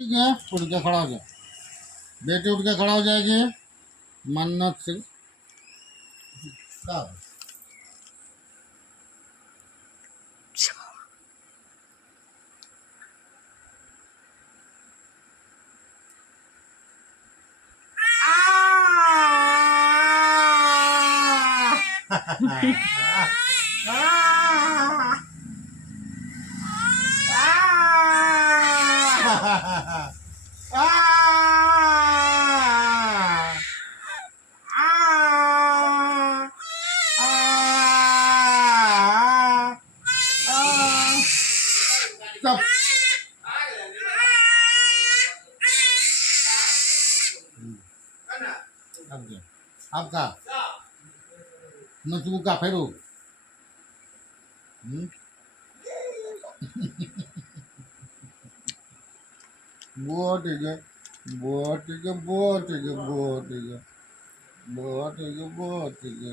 ठीक है, उठ के खड़ा हो जा। बेटे उठ के खड़ा हो जाएगी। मन्नत सिंह साहब। Stop. आपका नचबू का फेरू बोटिगे बोटिगे बोटिगे बोटिगे बोटिगे बोटिगे